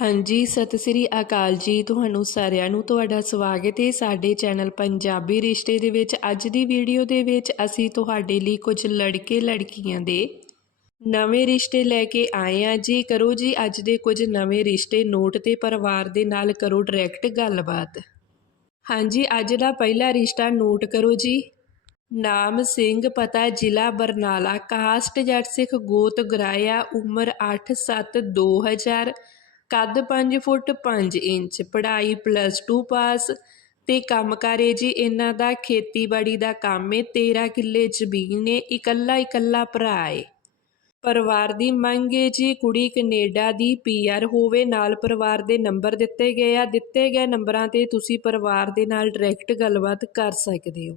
ਹਾਂਜੀ, ਸਤਿ ਸ੍ਰੀ ਅਕਾਲ ਜੀ। ਤੁਹਾਨੂੰ ਸਾਰਿਆਂ ਨੂੰ ਤੁਹਾਡਾ ਸਵਾਗਤ ਹੈ ਸਾਡੇ ਚੈਨਲ ਪੰਜਾਬੀ ਰਿਸ਼ਤੇ ਦੇ ਵਿੱਚ। ਅੱਜ ਦੀ ਵੀਡੀਓ ਦੇ ਵਿੱਚ ਅਸੀਂ ਤੁਹਾਡੇ ਲਈ ਕੁਝ ਲੜਕੇ ਲੜਕੀਆਂ ਦੇ ਨਵੇਂ ਰਿਸ਼ਤੇ ਲੈ ਕੇ ਆਏ ਆ ਜੀ। ਕਰੋ ਜੀ ਅੱਜ ਦੇ ਕੁਝ ਨਵੇਂ ਰਿਸ਼ਤੇ। ਨੋਟ ਤੇ ਪਰਿਵਾਰ ਦੇ ਨਾਲ ਕਰੋ ਡਾਇਰੈਕਟ ਗੱਲਬਾਤ। ਹਾਂਜੀ, ਅੱਜ ਦਾ ਪਹਿਲਾ ਰਿਸ਼ਤਾ ਨੋਟ ਕਰੋ ਜੀ। ਨਾਮ ਸਿੰਘ, ਪਤਾ ਜ਼ਿਲ੍ਹਾ ਬਰਨਾਲਾ। ਕਾਸਟ ਜੱਟ ਸਿੱਖ ਗੋਤ ਗਰਾਇਆ, ਉਮਰ 8-7 2000 ਕੱਦ 5 ਫੁੱਟ 5 ਇੰਚ, ਪੜ੍ਹਾਈ ਪਲੱਸ 2 ਪਾਸ ਤੇ ਕੰਮ ਕਰੇ ਜੀ ਇਹਨਾਂ ਦਾ ਖੇਤੀਬਾੜੀ ਦਾ ਕੰਮ ਏ 13 ਕਿੱਲੇ ਜ਼ਮੀਨ ਨੇ ਇਕੱਲਾ ਇਕੱਲਾ ਭਰਾ ਏ। ਪਰਿਵਾਰ ਦੀ ਮੰਗ ਏ ਜੀ ਕੁੜੀ ਕੈਨੇਡਾ ਦੀ ਪੀਆਰ ਹੋਵੇ, ਨਾਲ ਪਰਿਵਾਰ ਦੇ ਨੰਬਰ ਦਿੱਤੇ ਗਏ ਆ, ਦਿੱਤੇ ਗਏ ਨੰਬਰਾਂ ਤੇ ਤੁਸੀਂ ਪਰਿਵਾਰ ਦੇ ਨਾਲ ਡਾਇਰੈਕਟ ਗੱਲਬਾਤ ਕਰ ਸਕਦੇ ਹੋ।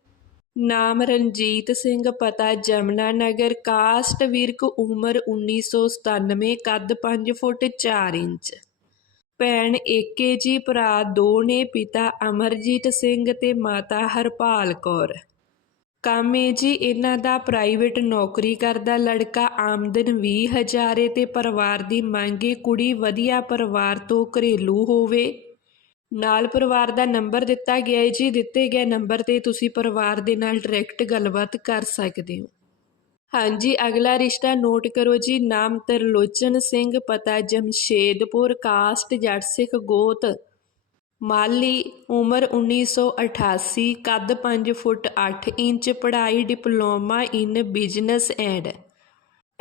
ਨਾਮ ਰਣਜੀਤ ਸਿੰਘ ਪਤਾ ਜਮਨਾ ਨਗਰ, ਕਾਸਟ ਵਿਰਕ ਉਮਰ 1997 ਕੱਦ 5 ਫੁੱਟ 4 ਇੰਚ। ਭੈਣ ਏਕੇ ਜੀ, ਭਰਾ ਦੋ ਨੇ ਪਿਤਾ ਅਮਰਜੀਤ ਸਿੰਘ ਤੇ ਮਾਤਾ ਹਰਪਾਲ ਕੌਰ। ਕੰਮ ਏ ਜੀ, ਇਹਨਾਂ ਦਾ ਪ੍ਰਾਈਵੇਟ ਨੌਕਰੀ ਕਰਦਾ ਲੜਕਾ ਆਮਦਨ 20000 ਏ ਤੇ ਪਰਿਵਾਰ ਦੀ ਮੰਗੇ ਕੁੜੀ ਵਧੀਆ ਪਰਿਵਾਰ ਤੋਂ ਘਰੇਲੂ ਹੋਵੇ। ਨਾਲ ਪਰਿਵਾਰ ਦਾ ਨੰਬਰ ਦਿੱਤਾ ਗਿਆ ਹੈ ਜੀ। ਦਿੱਤੇ ਗਏ ਨੰਬਰ ਤੇ ਤੁਸੀਂ ਪਰਿਵਾਰ ਦੇ ਨਾਲ ਡਾਇਰੈਕਟ ਗੱਲਬਾਤ ਕਰ ਸਕਦੇ ਹੋ। ਹਾਂਜੀ, ਅਗਲਾ ਰਿਸ਼ਤਾ ਨੋਟ ਕਰੋ ਜੀ। ਨਾਮ ਤਰਲੋਚਨ ਸਿੰਘ, ਪਤਾ ਜਮਸ਼ੇਦਪੁਰ ਕਾਸਟ ਜੱਟ ਸਿੱਖ ਗੋਤ। ਮਾਲੀ ਉਮਰ 1988 ਕੱਦ 5 ਫੁੱਟ 8 ਇੰਚ, ਪੜ੍ਹਾਈ diploma in business and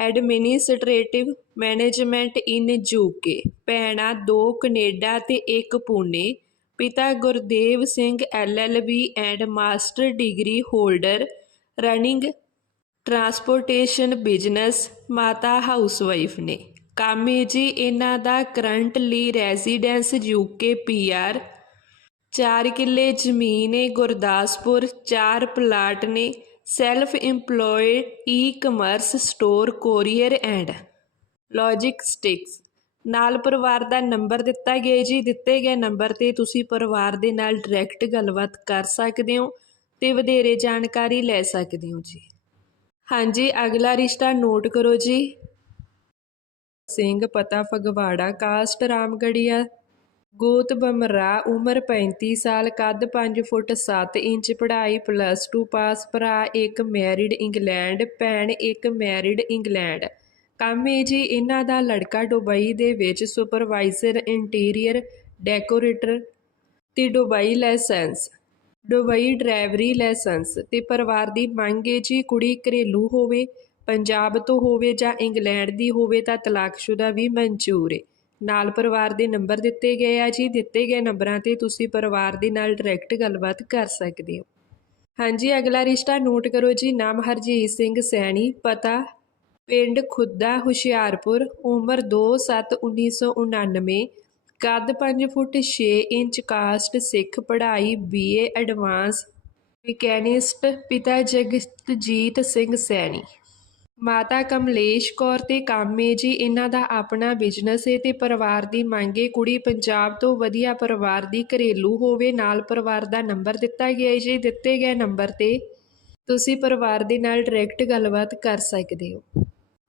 administrative management in UK, ਭੈਣਾਂ ਦੋ ਕੈਨੇਡਾ ਤੇ ਇੱਕ ਪੂਨੇ ਪਿਤਾ Gurdev Singh LLB and master degree holder, running transportation business, ਮਾਤਾ ਹਾਊਸਵਾਈਫ ਨੇ। ਕੰਮ ਜੀ ਇਹਨਾਂ ਦਾ ਕਰੰਟਲੀ ਰੈਜ਼ੀਡੈਂਸ ਯੂਕੇ ਪੀਆਰ 4 ਕਿੱਲੇ ਜ਼ਮੀਨ ਹੈ ਗੁਰਦਾਸਪੁਰ 4 ਪਲਾਟ ਨੇ self employed e commerce store courier and logistics ਨਾਲ ਪਰਿਵਾਰ ਦਾ ਨੰਬਰ ਦਿੱਤਾ ਗਿਆ ਜੀ। ਦਿੱਤੇ ਗਏ ਨੰਬਰ ਤੇ ਤੁਸੀਂ ਪਰਿਵਾਰ ਦੇ ਨਾਲ ਡਾਇਰੈਕਟ ਗੱਲਬਾਤ ਕਰ ਸਕਦੇ ਹੋ ਤੇ ਵਧੇਰੇ ਜਾਣਕਾਰੀ ਲੈ ਸਕਦੇ ਹੋ ਜੀ। ਹਾਂਜੀ, ਅਗਲਾ ਰਿਸ਼ਤਾ ਨੋਟ ਕਰੋ ਜੀ। ਸਿੰਘ, ਪਤਾ ਫਗਵਾੜਾ, ਕਾਸਟ, ਰਾਮਗੜੀਆ। ਗੋਤ ਬਮਰਾ, ਉਮਰ 35 ਸਾਲ, ਕੱਦ 5 ਫੁੱਟ 7 ਇੰਚ, ਪੜ੍ਹਾਈ ਪਲੱਸ 2 ਪਾਸ ਭਰਾ ਇੱਕ ਮੈਰਿਡ ਇੰਗਲੈਂਡ, ਭੈਣ ਇੱਕ ਮੈਰਿਡ ਇੰਗਲੈਂਡ। ਕੰਮ ਹੈ ਜੀ, ਇਹਨਾਂ ਦਾ ਲੜਕਾ ਦੁਬਈ ਦੇ ਵਿੱਚ ਸੁਪਰਵਾਈਜ਼ਰ ਇੰਟੀਰੀਅਰ ਡੈਕੋਰੇਟਰ ਤੇ ਦੁਬਈ ਲਾਇਸੈਂਸ ਦੁਬਈ ਡਰਾਈਵਰੀ ਲਾਇਸੈਂਸ ਤੇ ਪਰਿਵਾਰ ਦੀ ਮੰਗ ਹੈ ਜੀ, ਕੁੜੀ ਘਰੇਲੂ ਹੋਵੇ, ਪੰਜਾਬ ਤੋਂ ਹੋਵੇ ਜਾਂ ਇੰਗਲੈਂਡ ਦੀ ਹੋਵੇ ਤਾਂ ਤਲਾਕਸ਼ੁਦਾ ਵੀ ਮਨਜ਼ੂਰ ਹੈ ਨਾਲ ਪਰਿਵਾਰ ਦੇ ਨੰਬਰ ਦਿੱਤੇ ਗਏ ਆ ਜੀ। ਦਿੱਤੇ ਗਏ ਨੰਬਰਾਂ ਤੇ ਤੁਸੀਂ ਪਰਿਵਾਰ ਦੇ ਨਾਲ ਡਾਇਰੈਕਟ ਗੱਲਬਾਤ ਕਰ ਸਕਦੇ ਹੋ। ਹਾਂਜੀ, ਅਗਲਾ ਰਿਸ਼ਤਾ ਨੋਟ ਕਰੋ ਜੀ। ਨਾਮ ਹਰਜੀਤ ਸਿੰਘ ਸੈਣੀ, ਪਤਾ ਪਿੰਡ ਖੁੱਦਾ, ਹੁਸ਼ਿਆਰਪੁਰ, ਉਮਰ 2/7/1999 ਕੱਦ 5 ਫੁੱਟ 6 ਇੰਚ ਕਾਸਟ ਸਿੱਖ, ਪੜ੍ਹਾਈ ਬੀਏ ਐਡਵਾਂਸ ਮਕੈਨਿਸਟ ਪਿਤਾ ਜਗਤਜੀਤ ਸਿੰਘ ਸੈਣੀ। ਮਾਤਾ ਕਮਲੇਸ਼ ਕੌਰ ਤੇ ਕਾਮੇ ਜੀ, ਇਹਨਾਂ ਦਾ ਆਪਣਾ ਬਿਜ਼ਨਸ ਹੈ ਤੇ ਪਰਿਵਾਰ ਦੀ ਮੰਗੇ ਕੁੜੀ ਪੰਜਾਬ ਤੋਂ ਵਧੀਆ ਪਰਿਵਾਰ ਦੀ ਘਰੇਲੂ ਹੋਵੇ, ਨਾਲ ਪਰਿਵਾਰ ਦਾ ਨੰਬਰ ਦਿੱਤਾ ਗਿਆ ਹੈ ਜੀ, ਦਿੱਤੇ ਗਏ ਨੰਬਰ ਤੇ ਤੁਸੀਂ ਪਰਿਵਾਰ ਦੇ ਨਾਲ ਡਾਇਰੈਕਟ ਗੱਲਬਾਤ ਕਰ ਸਕਦੇ ਹੋ।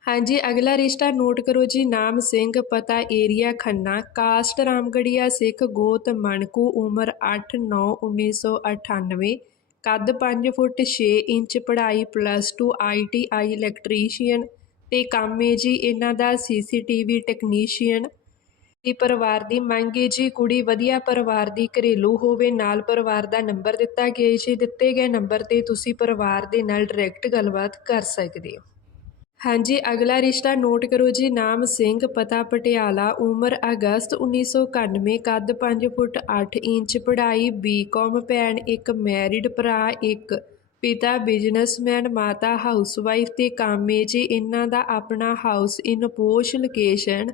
ਹਾਂਜੀ, ਅਗਲਾ ਰਿਸ਼ਤਾ ਨੋਟ ਕਰੋ ਜੀ, ਨਾਮ ਸਿੰਘ, ਪਤਾ ਏਰੀਆ ਖੰਨਾ, ਕਾਸਟ ਰਾਮਗੜੀਆ, ਸਿੱਖ, ਗੋਤ, ਮਣਕੂ, ਉਮਰ 8/9/1998 ਕੱਦ 5 ਫੁੱਟ 6 ਇੰਚ ਪੜ੍ਹਾਈ ਪਲੱਸ 2 ਆਈਟੀਆਈ ਇਲੈਕਟ੍ਰੀਸ਼ੀਅਨ ਤੇ ਕੰਮ ਹੈ ਜੀ ਇਹਨਾਂ ਦਾ ਸੀਸੀਟੀਵੀ ਟੈਕਨੀਸ਼ੀਅਨ ਦੀ ਪਰਿਵਾਰ ਦੀ ਮੰਗ ਹੈ ਜੀ, ਕੁੜੀ ਵਧੀਆ ਪਰਿਵਾਰ ਦੀ ਘਰੇਲੂ ਹੋਵੇ, ਨਾਲ ਪਰਿਵਾਰ ਦਾ ਨੰਬਰ ਦਿੱਤਾ ਗਿਆ ਜੀ। ਦਿੱਤੇ ਗਏ ਨੰਬਰ ਤੇ ਤੁਸੀਂ ਪਰਿਵਾਰ ਦੇ ਨਾਲ ਡਾਇਰੈਕਟ ਗੱਲਬਾਤ ਕਰ ਸਕਦੇ ਹੋ। ਹਾਂਜੀ, ਅਗਲਾ ਰਿਸ਼ਤਾ ਨੋਟ ਕਰੋ ਜੀ। ਨਾਮ ਸਿੰਘ, ਪਤਾ ਪਟਿਆਲਾ, ਉਮਰ ਅਗਸਤ 1991 ਕੱਦ 5 ਫੁੱਟ 8 ਇੰਚ, ਪੜ੍ਹਾਈ ਬੀਕਾਮ ਭੈਣ ਇੱਕ ਮੈਰਿਡ ਭਰਾ ਇੱਕ, ਪਿਤਾ ਬਿਜ਼ਨਸਮੈਨ ਮਾਤਾ ਹਾਊਸਵਾਈਫ ਤੇ ਕਾਮੇ ਜੀ। ਇਹਨਾਂ ਦਾ ਆਪਣਾ ਹਾਊਸ ਇਨ ਪੋਸ਼ ਲੋਕੇਸ਼ਨ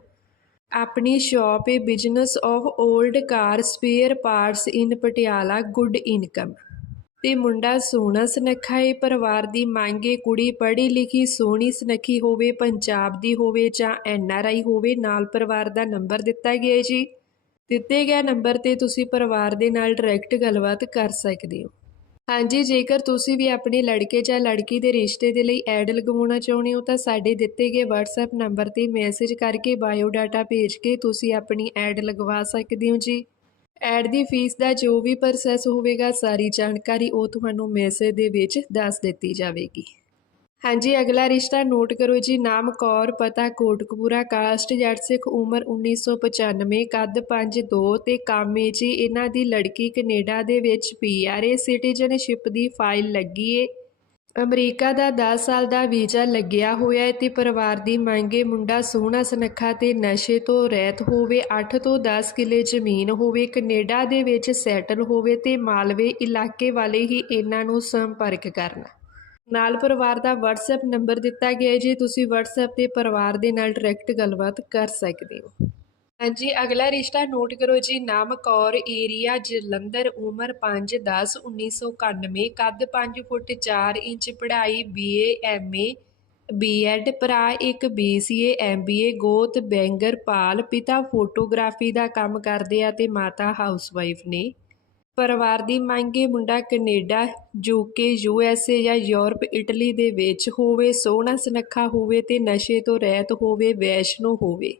ਆਪਣੀ ਸ਼ਾਪ ਹੈ business of old car spare parts in Patiala good income ਤੇ ਮੁੰਡਾ ਸੋਹਣਾ ਸੁਨੱਖਾ ਏ, ਪਰਿਵਾਰ ਦੀ ਮੰਗ ਏ ਕੁੜੀ ਪੜ੍ਹੀ ਲਿਖੀ ਸੋਹਣੀ ਸੁਨੱਖੀ ਹੋਵੇ, ਪੰਜਾਬ ਦੀ ਹੋਵੇ ਜਾਂ ਐਨ ਆਰ ਆਈ ਹੋਵੇ, ਨਾਲ ਪਰਿਵਾਰ ਦਾ ਨੰਬਰ ਦਿੱਤਾ ਗਿਆ ਏ ਜੀ। ਦਿੱਤੇ ਗਏ ਨੰਬਰ ਤੇ ਤੁਸੀਂ ਪਰਿਵਾਰ ਦੇ ਨਾਲ ਡਾਇਰੈਕਟ ਗੱਲਬਾਤ ਕਰ ਸਕਦੇ ਹੋ। ਹਾਂਜੀ, ਜੇਕਰ ਤੁਸੀਂ ਵੀ ਆਪਣੇ ਲੜਕੇ ਜਾਂ ਲੜਕੀ ਦੇ ਰਿਸ਼ਤੇ ਦੇ ਲਈ ਐਡ ਲਗਵਾਉਣਾ ਚਾਹੁੰਦੇ ਹੋ, ਤਾਂ ਸਾਡੇ ਦਿੱਤੇ ਗਏ WhatsApp ਨੰਬਰ ਤੇ ਮੈਸੇਜ ਕਰਕੇ ਬਾਇਓ ਡਾਟਾ ਭੇਜ ਕੇ ਤੁਸੀਂ ਆਪਣੀ ਐਡ ਲਗਵਾ ਸਕਦੇ ਹੋ ਜੀ। ਐਡ ਦੀ ਫੀਸ ਦਾ ਜੋ ਵੀ ਪ੍ਰੋਸੈਸ ਹੋਵੇਗਾ, ਸਾਰੀ ਜਾਣਕਾਰੀ ਉਹ ਤੁਹਾਨੂੰ ਮੈਸੇਜ ਦੇ ਵਿੱਚ ਦੱਸ ਦਿੱਤੀ ਜਾਵੇਗੀ। ਹਾਂਜੀ, ਅਗਲਾ ਰਿਸ਼ਤਾ ਨੋਟ ਕਰੋ ਜੀ। ਨਾਮ ਕੌਰ, ਪਤਾ ਕੋਟਕਪੂਰਾ ਕਾਸਟ ਜੱਟ ਸਿੱਖ, ਉਮਰ 1995 ਕੱਦ 5'2 ਤੇ ਕੰਮ ਏ ਜੀ। ਇਹਨਾਂ ਦੀ ਲੜਕੀ ਕੈਨੇਡਾ ਦੇ ਵਿੱਚ ਪੀਆਰਏ ਸਿਟੀਜ਼ਨਸ਼ਿਪ ਦੀ ਫਾਈਲ ਲੱਗੀ ਏ। ਅਮਰੀਕਾ ਦਾ 10 ਸਾਲ ਦਾ ਵੀਜ਼ਾ ਲੱਗਿਆ ਹੋਇਆ ਹੈ ਤੇ ਪਰਿਵਾਰ ਦੀ ਮੰਗੇ ਮੁੰਡਾ ਸੋਹਣਾ ਸੁਨੱਖਾ ਤੇ ਨਸ਼ੇ ਤੋਂ ਰਹਿਤ ਹੋਵੇ 8 ਤੋਂ 10 ਕਿੱਲੇ ਜ਼ਮੀਨ ਹੋਵੇ, ਕੈਨੇਡਾ ਦੇ ਵਿੱਚ ਸੈਟਲ ਹੋਵੇ ਤੇ ਮਾਲਵੇ ਇਲਾਕੇ ਵਾਲੇ ਹੀ ਇਹਨਾਂ ਨੂੰ ਸੰਪਰਕ ਕਰਨ। ਨਾਲ ਪਰਿਵਾਰ ਦਾ WhatsApp ਨੰਬਰ ਦਿੱਤਾ ਗਿਆ ਹੈ ਜੀ, ਤੁਸੀਂ WhatsApp ਤੇ ਪਰਿਵਾਰ ਦੇ ਨਾਲ ਡਾਇਰੈਕਟ ਗੱਲਬਾਤ ਕਰ ਸਕਦੇ ਹੋ। ਹਾਂਜੀ, ਅਗਲਾ ਰਿਸ਼ਤਾ ਨੋਟ ਕਰੋ ਜੀ। ਨਾਮ ਕੌਰ ਏਰੀਆ, ਜਲੰਧਰ, ਉਮਰ 5 10 1991 ਕੱਦ 5 ਫੁੱਟ 4 ਇੰਚ, ਪੜ੍ਹਾਈ BA MA ਬੀਐਡ ਭਰਾ ਇੱਕ BCA MBA ਗੋਤ, ਬੈਂਗਰ, ਪਾਲ, ਪਿਤਾ ਫੋਟੋਗ੍ਰਾਫੀ ਦਾ ਕੰਮ ਕਰਦੇ ਆ ਤੇ ਮਾਤਾ ਹਾਊਸਵਾਈਫ ਨੇ। ਪਰਿਵਾਰ ਦੀ ਮੰਗੇ ਮੁੰਡਾ ਕੈਨੇਡਾ, ਯੂਕੇ ਯੂਐਸਏ ਜਾਂ ਯੂਰਪ, ਇਟਲੀ ਦੇ ਵਿੱਚ ਹੋਵੇ, ਸੋਹਣਾ ਸੁਨੱਖਾ ਹੋਵੇ ਤੇ ਨਸ਼ੇ ਤੋਂ ਰਹਿਤ ਹੋਵੇ, ਵੈਸ਼ਨੋ ਹੋਵੇ।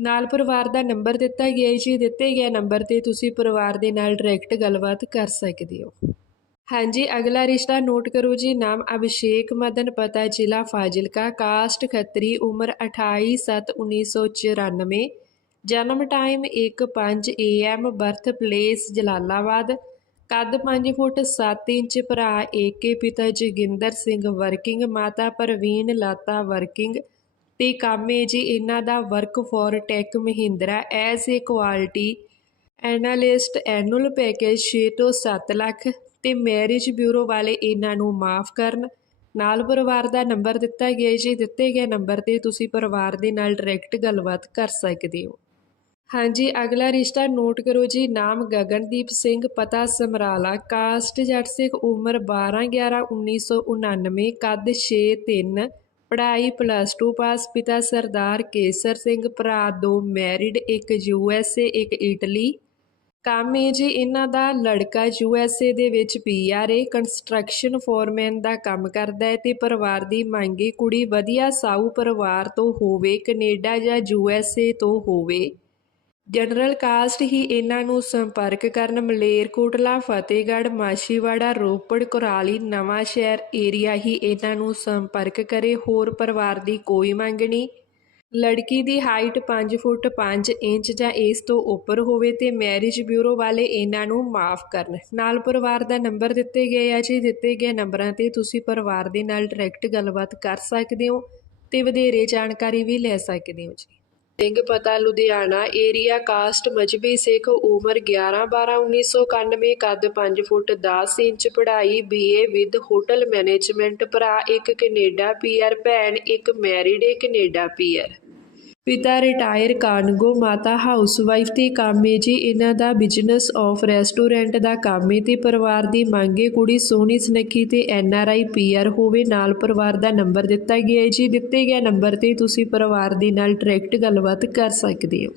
ਨਾਲ ਪਰਿਵਾਰ ਦਾ ਨੰਬਰ ਦਿੱਤਾ ਗਿਆ ਹੈ। ਜੀ ਦਿੱਤੇ ਗਏ ਨੰਬਰ ਤੇ ਤੁਸੀਂ ਪਰਿਵਾਰ ਦੇ ਨਾਲ ਡਾਇਰੈਕਟ ਗੱਲਬਾਤ ਕਰ ਸਕਦੇ ਹੋ। ਹਾਂਜੀ, ਅਗਲਾ ਰਿਸ਼ਤਾ ਨੋਟ ਕਰੋ ਜੀ। ਨਾਮ ਅਭਿਸ਼ੇਕ ਮਦਨ, ਪਤਾ ਜ਼ਿਲ੍ਹਾ ਫਾਜ਼ਿਲਕਾ, ਕਾਸਟ ਖੱਤਰੀ, ਉਮਰ 28 7 1994 ਜਨਮ time 1:05 AM birth place Jalalabad. ਕੱਦ 5 ਫੁੱਟ 7 ਇੰਚ, ਭਰਾ ਏਕੇ ਪਿਤਾ ਜੋਗਿੰਦਰ ਸਿੰਘ ਵਰਕਿੰਗ ਮਾਤਾ ਪ੍ਰਵੀਨ, ਲਾਤਾ ਵਰਕਿੰਗ ਤੇ ਕੰਮ ਹੈ ਜੀ ਇਹਨਾਂ ਦਾ work for Tech Mahindra as a quality analyst annual package 6 ਤੋਂ 7 ਲੱਖ ਤੇ ਮੈਰਿਜ ਬਿਊਰੋ ਵਾਲੇ ਇਹਨਾਂ ਨੂੰ ਮਾਫ ਕਰਨ। ਨਾਲ ਪਰਿਵਾਰ ਦਾ ਨੰਬਰ ਦਿੱਤਾ ਗਿਆ ਜੀ। ਦਿੱਤੇ ਗਏ ਨੰਬਰ ਤੇ ਤੁਸੀਂ ਪਰਿਵਾਰ ਦੇ ਨਾਲ ਡਾਇਰੈਕਟ ਗੱਲਬਾਤ ਕਰ ਸਕਦੇ ਹੋ। ਹਾਂਜੀ, ਅਗਲਾ ਰਿਸ਼ਤਾ ਨੋਟ ਕਰੋ ਜੀ। ਨਾਮ ਗਗਨਦੀਪ ਸਿੰਘ, ਪਤਾ ਸਮਰਾਲਾ ਕਾਸਟ ਜੱਟ ਸਿੱਖ, ਉਮਰ 12 11 1999 ਕੱਦ 6 3 ਪੜ੍ਹਾਈ ਪਲੱਸ 2 ਪਾਸ ਪਿਤਾ ਸਰਦਾਰ ਕੇਸਰ ਸਿੰਘ, ਭਰਾ ਦੋ ਮੈਰਿਡ ਇੱਕ ਯੂ ਐੱਸ ਏ ਇੱਕ ਇਟਲੀ ਕੰਮ ਹੈ ਜੀ ਇਹਨਾਂ ਦਾ ਲੜਕਾ ਯੂ ਐੱਸ ਏ ਦੇ ਵਿੱਚ ਪੀ ਆਰ ਏ ਕੰਸਟਰਕਸ਼ਨ ਫੋਰਮੈਨ ਦਾ ਕੰਮ ਕਰਦਾ ਹੈ ਤੇ ਪਰਿਵਾਰ ਦੀ ਮੰਗੀ ਕੁੜੀ ਵਧੀਆ ਸਾਊ ਪਰਿਵਾਰ ਤੋਂ ਹੋਵੇ, ਕੈਨੇਡਾ ਜਾਂ ਯੂ ਐੱਸ ਏ ਤੋਂ ਹੋਵੇ। ਜਨਰਲ ਕਾਸਟ ਹੀ ਇਹਨਾਂ ਨੂੰ ਸੰਪਰਕ ਕਰਨ ਮਲੇਰਕੋਟਲਾ ਫਤਿਹਗੜ੍ਹ, ਮਾਛੀਵਾੜਾ, ਰੋਪੜ, ਕੁਰਾਲੀ, ਨਵਾਂ ਸ਼ਹਿਰ ਏਰੀਆ ਹੀ ਇਹਨਾਂ ਨੂੰ ਸੰਪਰਕ ਕਰੇ। ਹੋਰ ਪਰਿਵਾਰ ਦੀ ਕੋਈ ਮੰਗ ਨਹੀਂ। ਲੜਕੀ ਦੀ ਹਾਈਟ 5 ਫੁੱਟ 5 ਇੰਚ ਜਾਂ ਇਸ ਤੋਂ ਉੱਪਰ ਹੋਵੇ ਤੇ ਮੈਰਿਜ ਬਿਊਰੋ ਵਾਲੇ ਇਹਨਾਂ ਨੂੰ ਮਾਫ ਕਰਨ। ਨਾਲ ਪਰਿਵਾਰ ਦਾ ਨੰਬਰ ਦਿੱਤੇ ਗਏ ਆ ਜੀ। ਦਿੱਤੇ ਗਏ ਨੰਬਰਾਂ ਤੇ ਤੁਸੀਂ ਪਰਿਵਾਰ ਦੇ ਨਾਲ ਡਾਇਰੈਕਟ ਗੱਲਬਾਤ ਕਰ ਸਕਦੇ ਹੋ ਤੇ ਵਧੇਰੇ ਜਾਣਕਾਰੀ ਵੀ ਲੈ ਸਕਦੇ ਹੋ ਜੀ। ਸਿੰਘ ਪਤਾ ਲੁਧਿਆਣਾ ਏਰੀਆ ਕਾਸਟ ਮਜਬੀ ਸਿੱਖ ਉਮਰ 11 12 1991 ਕੱਦ 5 ਫੁੱਟ 10 ਇੰਚ ਪੜ੍ਹਾਈ ਬੀਏ ਵਿਦ ਹੋਟਲ ਮੈਨੇਜਮੈਂਟ ਭਰਾ, ਇੱਕ ਕੈਨੇਡਾ ਪੀਆਰ ਭੈਣ, ਇੱਕ ਮੈਰਿਡ ਏ ਕੈਨੇਡਾ ਪੀਆਰ ਪਿਤਾ ਰਿਟਾਇਰ ਕਾਨਗੋ ਮਾਤਾ ਹਾਊਸਵਾਈਫ ਤੇ ਕੰਮ ਏ ਜੀ ਇਹਨਾਂ ਦਾ ਬਿਜ਼ਨਸ ਆਫ ਰੈਸਟੋਰੈਂਟ ਦਾ ਕੰਮ ਏ ਤੇ ਪਰਿਵਾਰ ਦੀ ਮੰਗੇ ਕੁੜੀ ਸੋਹਣੀ ਸੁਨੱਖੀ ਤੇ N R I, P R ਹੋਵੇ, ਨਾਲ ਪਰਿਵਾਰ ਦਾ ਨੰਬਰ ਦਿੱਤਾ ਗਿਆ ਹੈ ਜੀ ਦਿੱਤੇ ਗਏ ਨੰਬਰ ਤੇ ਤੁਸੀਂ ਪਰਿਵਾਰ ਦੇ ਨਾਲ ਡਾਇਰੈਕਟ ਗੱਲਬਾਤ ਕਰ ਸਕਦੇ ਹੋ।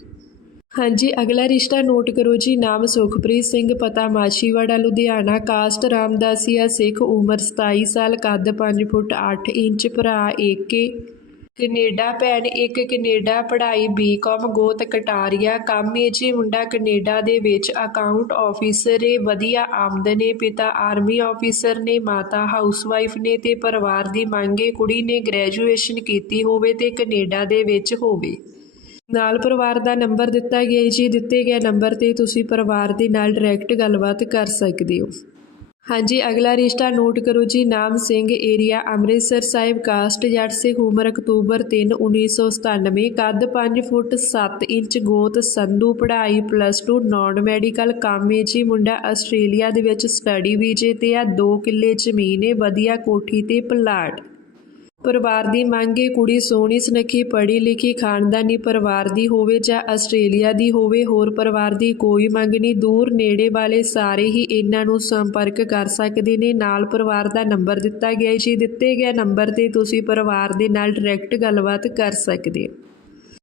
ਹਾਂਜੀ, ਅਗਲਾ ਰਿਸ਼ਤਾ ਨੋਟ ਕਰੋ ਜੀ। ਨਾਮ ਸੁਖਪ੍ਰੀਤ ਸਿੰਘ, ਪਤਾ ਮਾਛੀਵਾੜਾ, ਲੁਧਿਆਣਾ। ਕਾਸਟ ਰਾਮਦਾਸੀਆ ਸਿੱਖ, ਉਮਰ 27 ਸਾਲ, ਕੱਦ 5 ਫੁੱਟ 8 ਇੰਚ, ਭਰਾ ਏਕੇ ਕੈਨੇਡਾ ਭੈਣ, ਇੱਕ ਕੈਨੇਡਾ ਪੜ੍ਹਾਈ ਬੀਕਾਮ ਗੋਤ, ਕਟਾਰੀਆ, ਕੰਮ ਏ ਜੀ ਮੁੰਡਾ ਕੈਨੇਡਾ ਦੇ ਵਿੱਚ ਅਕਾਊਂਟ ਆਫੀਸਰ ਏ, ਵਧੀਆ ਆਮਦਨ ਏ, ਪਿਤਾ ਆਰਮੀ ਆਫੀਸਰ ਨੇ, ਮਾਤਾ ਹਾਊਸਵਾਈਫ ਨੇ ਤੇ ਪਰਿਵਾਰ ਦੀ ਮੰਗੇ ਕੁੜੀ ਨੇ ਗ੍ਰੈਜੂਏਸ਼ਨ ਕੀਤੀ ਹੋਵੇ ਤੇ ਕੈਨੇਡਾ ਦੇ ਵਿੱਚ ਹੋਵੇ। ਨਾਲ ਪਰਿਵਾਰ ਦਾ ਨੰਬਰ ਦਿੱਤਾ ਗਿਆ ਜੀ, ਦਿੱਤੇ ਗਏ ਨੰਬਰ ਤੇ ਤੁਸੀਂ ਪਰਿਵਾਰ ਦੇ ਨਾਲ ਡਾਇਰੈਕਟ ਗੱਲਬਾਤ ਕਰ ਸਕਦੇ ਹੋ। ਹਾਂਜੀ, ਅਗਲਾ ਰਿਸ਼ਤਾ ਨੋਟ ਕਰੋ ਜੀ। ਨਾਮ ਸਿੰਘ ਏਰੀਆ ਅੰਮ੍ਰਿਤਸਰ ਸਾਹਿਬ, ਕਾਸਟ ਜੱਟ ਸਿੱਖ ਉਮਰ, ਅਕਤੂਬਰ 3 1997 ਕੱਦ 5 ਫੁੱਟ 7 ਇੰਚ, ਗੋਤ ਸੰਧੂ, ਪੜ੍ਹਾਈ ਪਲੱਸ 2 ਨਾਨ ਮੈਡੀਕਲ ਕੰਮ ਜੀ, ਮੁੰਡਾ ਆਸਟ੍ਰੇਲੀਆ ਦੇ ਵਿੱਚ ਸਟੱਡੀ ਵੀਜੇ ਤੇ ਆ 2 ਕਿੱਲੇ ਜ਼ਮੀਨ ਏ, ਵਧੀਆ ਕੋਠੀ ਤੇ ਪਲਾਟ। ਪਰਿਵਾਰ ਦੀ ਮੰਗ ਹੈ ਕੁੜੀ ਸੋਹਣੀ, ਸੁਨੱਖੀ, ਪੜ੍ਹੀ ਲਿਖੀ, ਖਾਨਦਾਨੀ ਪਰਿਵਾਰ ਦੀ ਹੋਵੇ ਜਾਂ ਆਸਟ੍ਰੇਲੀਆ ਦੀ ਹੋਵੇ, ਹੋਰ ਪਰਿਵਾਰ ਦੀ ਕੋਈ ਮੰਗ ਨਹੀਂ। ਦੂਰ ਨੇੜੇ ਵਾਲੇ ਸਾਰੇ ਹੀ ਇਹਨਾਂ ਨੂੰ ਸੰਪਰਕ ਕਰ ਸਕਦੇ ਨੇ। ਨਾਲ ਪਰਿਵਾਰ ਦਾ ਨੰਬਰ ਦਿੱਤਾ ਗਿਆ ਹੈ। ਜੀ ਦਿੱਤੇ ਗਏ ਨੰਬਰ ਤੇ ਤੁਸੀਂ ਪਰਿਵਾਰ ਦੇ ਨਾਲ ਡਾਇਰੈਕਟ ਗੱਲਬਾਤ ਕਰ ਸਕਦੇ ਹੋ।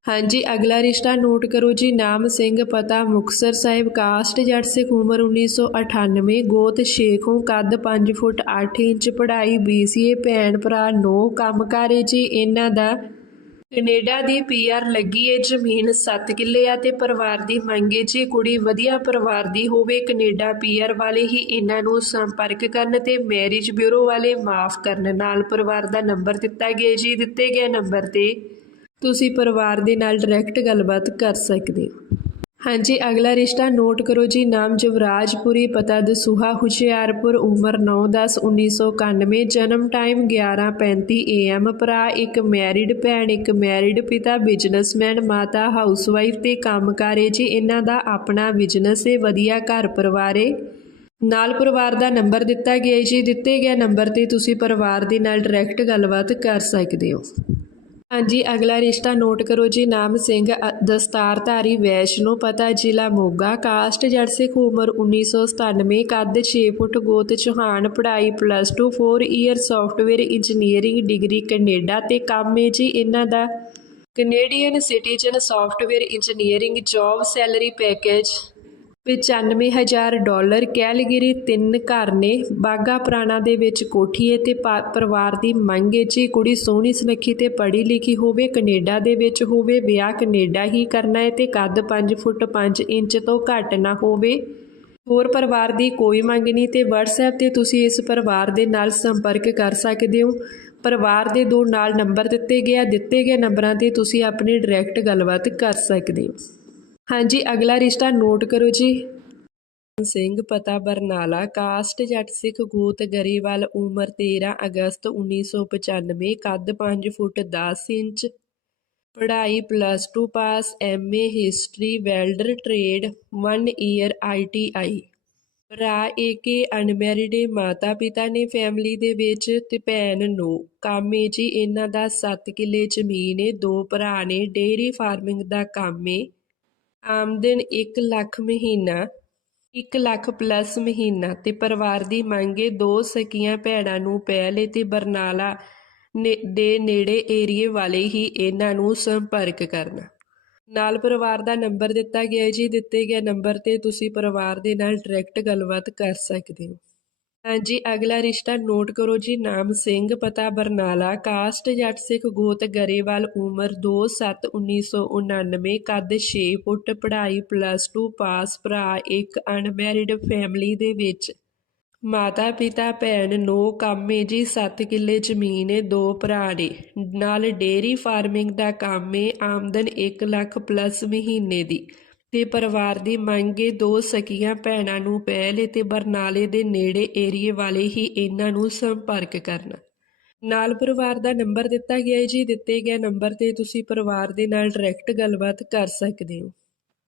ਹਾਂਜੀ, ਅਗਲਾ ਰਿਸ਼ਤਾ ਨੋਟ ਕਰੋ ਜੀ। ਨਾਮ ਸਿੰਘ, ਪਤਾ ਮੁਕਤਸਰ ਸਾਹਿਬ, ਕਾਸਟ ਜੱਟ ਸਿੱਖ, ਉਮਰ 1998 ਗੋਤ ਸ਼ੇਖੋਂ, ਕੱਦ 5 ਫੁੱਟ 8 ਇੰਚ, ਪੜ੍ਹਾਈ BCA ਭੈਣ ਭਰਾ, ਨੋ ਕੰਮਕਾਰ ਹੈ ਜੀ। ਇਹਨਾਂ ਦਾ ਕੈਨੇਡਾ ਦੀ ਪੀਆਰ ਲੱਗੀ ਏ, ਜ਼ਮੀਨ 7 ਕਿੱਲੇ ਆ ਤੇ ਪਰਿਵਾਰ ਦੀ ਮੰਗੇ ਜੀ। ਕੁੜੀ ਵਧੀਆ ਪਰਿਵਾਰ ਦੀ ਹੋਵੇ, ਕੈਨੇਡਾ ਪੀਆਰ ਵਾਲੇ ਹੀ ਇਹਨਾਂ ਨੂੰ ਸੰਪਰਕ ਕਰਨ ਤੇ ਮੈਰਿਜ ਬਿਊਰੋ ਵਾਲੇ ਮਾਫ ਕਰਨ ਨਾਲ ਪਰਿਵਾਰ ਦਾ ਨੰਬਰ ਦਿੱਤਾ ਗਿਆ ਜੀ। ਦਿੱਤੇ ਗਏ ਨੰਬਰ ਤੇ ਤੁਸੀਂ ਪਰਿਵਾਰ ਦੇ ਨਾਲ ਡਾਇਰੈਕਟ ਗੱਲਬਾਤ ਕਰ ਸਕਦੇ ਹੋ। ਹਾਂਜੀ, ਅਗਲਾ ਰਿਸ਼ਤਾ ਨੋਟ ਕਰੋ ਜੀ। ਨਾਮ ਜਵਰਾਜਪੁਰੀ, ਪਤਾ ਦਸੂਹਾ, ਹੁਸ਼ਿਆਰਪੁਰ, ਉਮਰ 9/10/1991 ਜਨਮ ਟਾਈਮ 11:35 AM ਭਰਾ, ਇੱਕ ਮੈਰਿਡ ਭੈਣ, ਇੱਕ ਮੈਰਿਡ ਪਿਤਾ ਬਿਜ਼ਨਸਮੈਨ ਮਾਤਾ ਹਾਊਸਵਾਈਫ ਤੇ ਕੰਮਕਾਰ ਹੈ ਜੀ। ਇਹਨਾਂ ਦਾ ਆਪਣਾ ਬਿਜ਼ਨਸ ਹੈ, ਵਧੀਆ ਘਰ ਪਰਿਵਾਰ ਹੈ। ਨਾਲ ਪਰਿਵਾਰ ਦਾ ਨੰਬਰ ਦਿੱਤਾ ਗਿਆ ਜੀ। ਦਿੱਤੇ ਗਏ ਨੰਬਰ ਤੇ ਤੁਸੀਂ ਪਰਿਵਾਰ ਦੇ ਨਾਲ ਡਾਇਰੈਕਟ ਗੱਲਬਾਤ ਕਰ ਸਕਦੇ ਹੋ। ਹਾਂਜੀ, ਅਗਲਾ ਰਿਸ਼ਤਾ ਨੋਟ ਕਰੋ ਜੀ, ਨਾਮ ਸਿੰਘ, ਅ- ਦਸਤਾਰਧਾਰੀ ਵੈਸ਼ਨੋ, ਪਤਾ ਜ਼ਿਲ੍ਹਾ ਮੋਗਾ, ਕਾਸਟ ਜੜ ਸਿੱਖ ਉਮਰ 1997 ਕੱਦ 6 ਫੁੱਟ, ਗੋਤ ਚੌਹਾਨ, ਪੜ੍ਹਾਈ plus 2 4 year software engineering degree Canada ਤੇ ਕੰਮ ਹੈ ਜੀ ਇਹਨਾਂ ਦਾ। Canadian citizen software engineering job salary package 95000 dollar Calgary ਤਿੰਨ ਘਰ ਨੇ ਬਾਗਾ ਪੁਰਾਣਾ ਦੇ ਵਿੱਚ ਕੋਠੀ ਹੈ ਤੇ ਪਾ- ਪਰਿਵਾਰ ਦੀ ਮੰਗ ਹੈ ਜੀ ਕੁੜੀ ਸੋਹਣੀ ਸੁਨੱਖੀ ਤੇ ਪੜ੍ਹੀ ਲਿਖੀ ਹੋਵੇ, ਕੈਨੇਡਾ ਦੇ ਵਿੱਚ ਹੋਵੇ, ਵਿਆਹ ਕੈਨੇਡਾ ਹੀ ਕਰਨਾ ਹੈ ਤੇ ਕੱਦ 5 ਫੁੱਟ 5 ਇੰਚ ਤੋਂ ਘੱਟ ਨਾ ਹੋਵੇ। ਹੋਰ ਪਰਿਵਾਰ ਦੀ ਕੋਈ ਮੰਗ ਨਹੀਂ ਤੇ WhatsApp ਤੇ ਤੁਸੀਂ ਇਸ ਪਰਿਵਾਰ ਦੇ ਨਾਲ ਸੰਪਰਕ ਕਰ ਸਕਦੇ ਹੋ। ਪਰਿਵਾਰ ਦੇ ਦੋ ਨਾਲ ਨੰਬਰ ਦਿੱਤੇ ਗਏ ਦਿੱਤੇ ਗਏ ਨੰਬਰਾਂ ਤੇ ਤੁਸੀਂ ਆਪਣੀ ਡਾਇਰੈਕਟ ਗੱਲਬਾਤ ਕਰ ਸਕਦੇ ਹੋ। ਹਾਂਜੀ, ਅਗਲਾ ਰਿਸ਼ਤਾ ਨੋਟ ਕਰੋ ਜੀ। ਸਿੰਘ ਪਤਾ ਬਰਨਾਲਾ, ਕਾਸਟ ਜੱਟ ਸਿੱਖ ਗੋਤ ਗਰੀਵਾਲ, ਉਮਰ 13 ਅਗਸਤ 1995 ਕੱਦ 5 ਫੁੱਟ 10 ਇੰਚ, ਪੜ੍ਹਾਈ plus 2 pass MA history welder trade 1 year ITI ਭਰਾ ਏਕੇ ਅਨਮੈਰਿਡ ਮਾਤਾ ਪਿਤਾ ਨੇ ਫੈਮਿਲੀ ਦੇ ਵਿੱਚ ਤੇ ਭੈਣ ਨੂੰ। ਕੰਮ ਏ ਜੀ, ਇਹਨਾਂ ਦਾ 7 ਕਿੱਲੇ ਜ਼ਮੀਨ ਏ, ਦੋ ਭਰਾ ਨੇ ਡੇਅਰੀ ਫਾਰਮਿੰਗ ਦਾ ਕੰਮ ਏ। ਆਮਦਨ 1 ਲੱਖ ਮਹੀਨਾ 1 ਲੱਖ ਪਲੱਸ ਮਹੀਨਾ ਤੇ ਪਰਿਵਾਰ ਦੀ ਮੰਗੇ ਦੋ ਸਕੀਆਂ ਭੈਣਾਂ ਨੂੰ ਪਹਿਲੇ ਤੇ ਬਰਨਾਲਾ ਨੇ- ਦੇ ਨੇੜੇ ਏਰੀਏ ਵਾਲੇ ਹੀ ਇਹਨਾਂ ਨੂੰ ਸੰਪਰਕ ਕਰਨਾ। ਨਾਲ ਪਰਿਵਾਰ ਦਾ ਨੰਬਰ ਦਿੱਤਾ ਗਿਆ ਜੀ, ਦਿੱਤੇ ਗਏ ਨੰਬਰ ਤੇ ਤੁਸੀਂ ਪਰਿਵਾਰ ਦੇ ਨਾਲ ਡਾਇਰੈਕਟ ਗੱਲਬਾਤ ਕਰ ਸਕਦੇ ਹੋ। ਹਾਂਜੀ, ਅਗਲਾ ਰਿਸ਼ਤਾ ਨੋਟ ਕਰੋ ਜੀ, ਨਾਮ ਸਿੰਘ, ਪਤਾ ਬਰਨਾਲਾ, ਕਾਸਟ ਜੱਟ ਸਿੱਖ ਗੋਤ ਗਰੇਵਾਲ, ਉਮਰ 2/7/1999 ਕੱਦ 6 ਫੁੱਟ, ਪੜ੍ਹਾਈ ਪਲੱਸ 2 ਪਾਸ, ਭਰਾ ਇੱਕ ਅਨਮੈਰਿਡ ਫੈਮਿਲੀ ਦੇ ਵਿੱਚ। ਮਾਤਾ, ਪਿਤਾ, ਭੈਣ, ਨੋ ਕੰਮੇ ਜੀ 7 ਕਿੱਲੇ ਜ਼ਮੀਨ ਏ ਦੋ ਭਰਾ ਨੇ। ਨਾਲ ਡੇਅਰੀ ਫਾਰਮਿੰਗ ਦਾ ਕੰਮ ਏ, ਆਮਦਨ 1 ਲੱਖ ਪਲੱਸ ਮਹੀਨੇ ਦੀ। ਤੇ ਪਰਿਵਾਰ ਦੀ ਮੰਗ ਏ, ਦੋ ਸਕੀਆਂ ਭੈਣਾਂ ਨੂੰ ਪਹਿਲੇ ਤੇ ਬਰਨਾਲੇ ਦੇ ਨੇੜੇ ਏਰੀਏ ਵਾਲੇ ਹੀ ਇਹਨਾਂ ਨੂੰ ਸੰਪਰਕ ਕਰਨ। ਨਾਲ ਪਰਿਵਾਰ ਦਾ ਨੰਬਰ ਦਿੱਤਾ ਗਿਆ ਹੈ ਜੀ। ਦਿੱਤੇ ਗਏ ਨੰਬਰ ਤੇ ਤੁਸੀਂ ਪਰਿਵਾਰ ਦੇ ਨਾਲ ਡਾਇਰੈਕਟ ਗੱਲਬਾਤ ਕਰ ਸਕਦੇ ਹੋ।